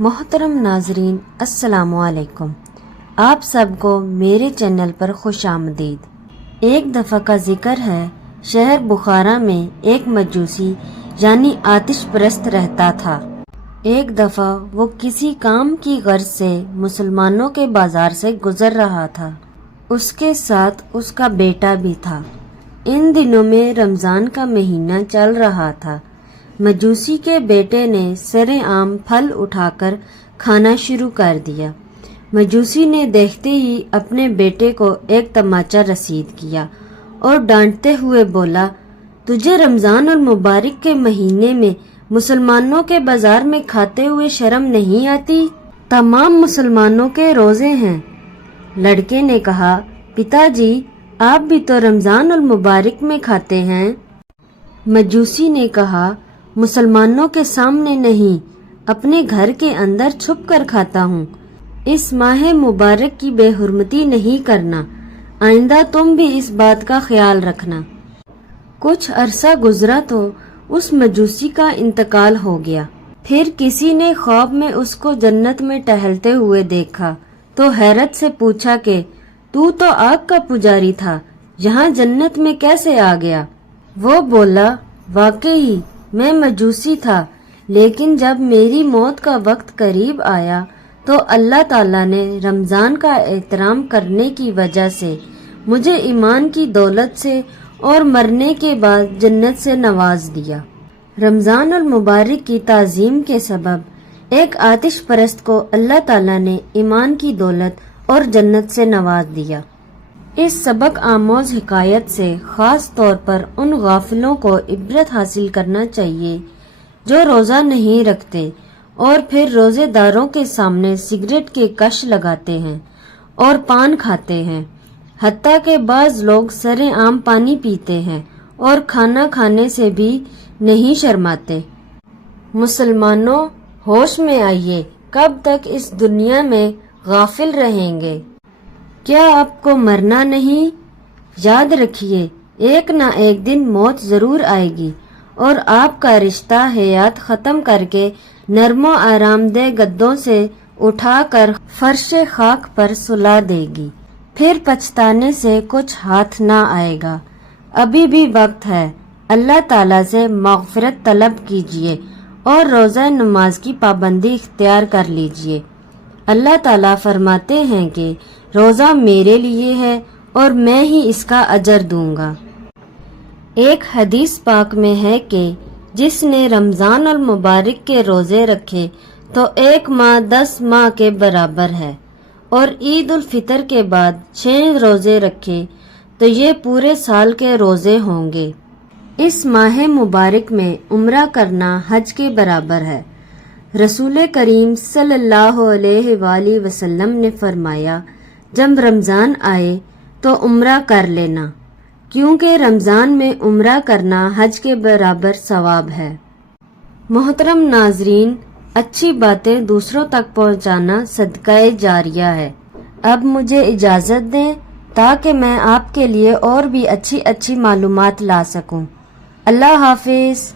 محترم ناظرین السلام علیکم، آپ سب کو میرے چینل پر خوش آمدید۔ ایک دفعہ کا ذکر ہے، شہر بخارا میں ایک مجوسی یعنی آتش پرست رہتا تھا۔ ایک دفعہ وہ کسی کام کی غرض سے مسلمانوں کے بازار سے گزر رہا تھا۔ اس کے ساتھ اس کا بیٹا بھی تھا۔ ان دنوں میں رمضان کا مہینہ چل رہا تھا۔ مجوسی کے بیٹے نے سرعام پھل اٹھا کر کھانا شروع کر دیا۔ مجوسی نے دیکھتے ہی اپنے بیٹے کو ایک تماچا رسید کیا اور ڈانٹتے ہوئے بولا، تجھے رمضان المبارک کے مہینے میں مسلمانوں کے بازار میں کھاتے ہوئے شرم نہیں آتی؟ تمام مسلمانوں کے روزے ہیں۔ لڑکے نے کہا، پتا جی آپ بھی تو رمضان المبارک میں کھاتے ہیں۔ مجوسی نے کہا، مسلمانوں کے سامنے نہیں، اپنے گھر کے اندر چھپ کر کھاتا ہوں۔ اس ماہ مبارک کی بے حرمتی نہیں کرنا، آئندہ تم بھی اس بات کا خیال رکھنا۔ کچھ عرصہ گزرا تو اس مجوسی کا انتقال ہو گیا۔ پھر کسی نے خواب میں اس کو جنت میں ٹہلتے ہوئے دیکھا تو حیرت سے پوچھا کہ تو آگ کا پجاری تھا، یہاں جنت میں کیسے آ گیا؟ وہ بولا، واقعی میں مجوسی تھا، لیکن جب میری موت کا وقت قریب آیا تو اللہ تعالیٰ نے رمضان کا احترام کرنے کی وجہ سے مجھے ایمان کی دولت سے اور مرنے کے بعد جنت سے نواز دیا۔ رمضان المبارک کی تعظیم کے سبب ایک آتش پرست کو اللہ تعالیٰ نے ایمان کی دولت اور جنت سے نواز دیا۔ اس سبق آموز حکایت سے خاص طور پر ان غافلوں کو عبرت حاصل کرنا چاہیے جو روزہ نہیں رکھتے اور پھر روزے داروں کے سامنے سگریٹ کے کش لگاتے ہیں اور پان کھاتے ہیں، حتیٰ کہ بعض لوگ سرعام پانی پیتے ہیں اور کھانا کھانے سے بھی نہیں شرماتے۔ مسلمانوں ہوش میں آئیے، کب تک اس دنیا میں غافل رہیں گے؟ کیا آپ کو مرنا نہیں؟ یاد رکھیے، ایک نہ ایک دن موت ضرور آئے گی اور آپ کا رشتہ حیات ختم کر کے نرم و آرام دہ گدوں سے اٹھا کر فرش خاک پر سلا دے گی۔ پھر پچھتانے سے کچھ ہاتھ نہ آئے گا۔ ابھی بھی وقت ہے، اللہ تعالیٰ سے مغفرت طلب کیجیے اور روزہ نماز کی پابندی اختیار کر لیجیے۔ اللہ تعالیٰ فرماتے ہیں کہ روزہ میرے لیے ہے اور میں ہی اس کا اجر دوں گا۔ ایک حدیث پاک میں ہے کہ جس نے رمضان المبارک کے روزے رکھے تو 1 ماہ 10 ماہ کے برابر ہے، اور عید الفطر کے بعد 6 روزے رکھے تو یہ پورے سال کے روزے ہوں گے۔ اس ماہ مبارک میں عمرہ کرنا حج کے برابر ہے۔ رسول کریم صلی اللہ علیہ وآلہ وسلم نے فرمایا، جب رمضان آئے تو عمرہ کر لینا، کیونکہ رمضان میں عمرہ کرنا حج کے برابر ثواب ہے۔ محترم ناظرین، اچھی باتیں دوسروں تک پہنچانا صدقہ جاریہ ہے۔ اب مجھے اجازت دیں تاکہ میں آپ کے لیے اور بھی اچھی معلومات لا سکوں۔ اللہ حافظ۔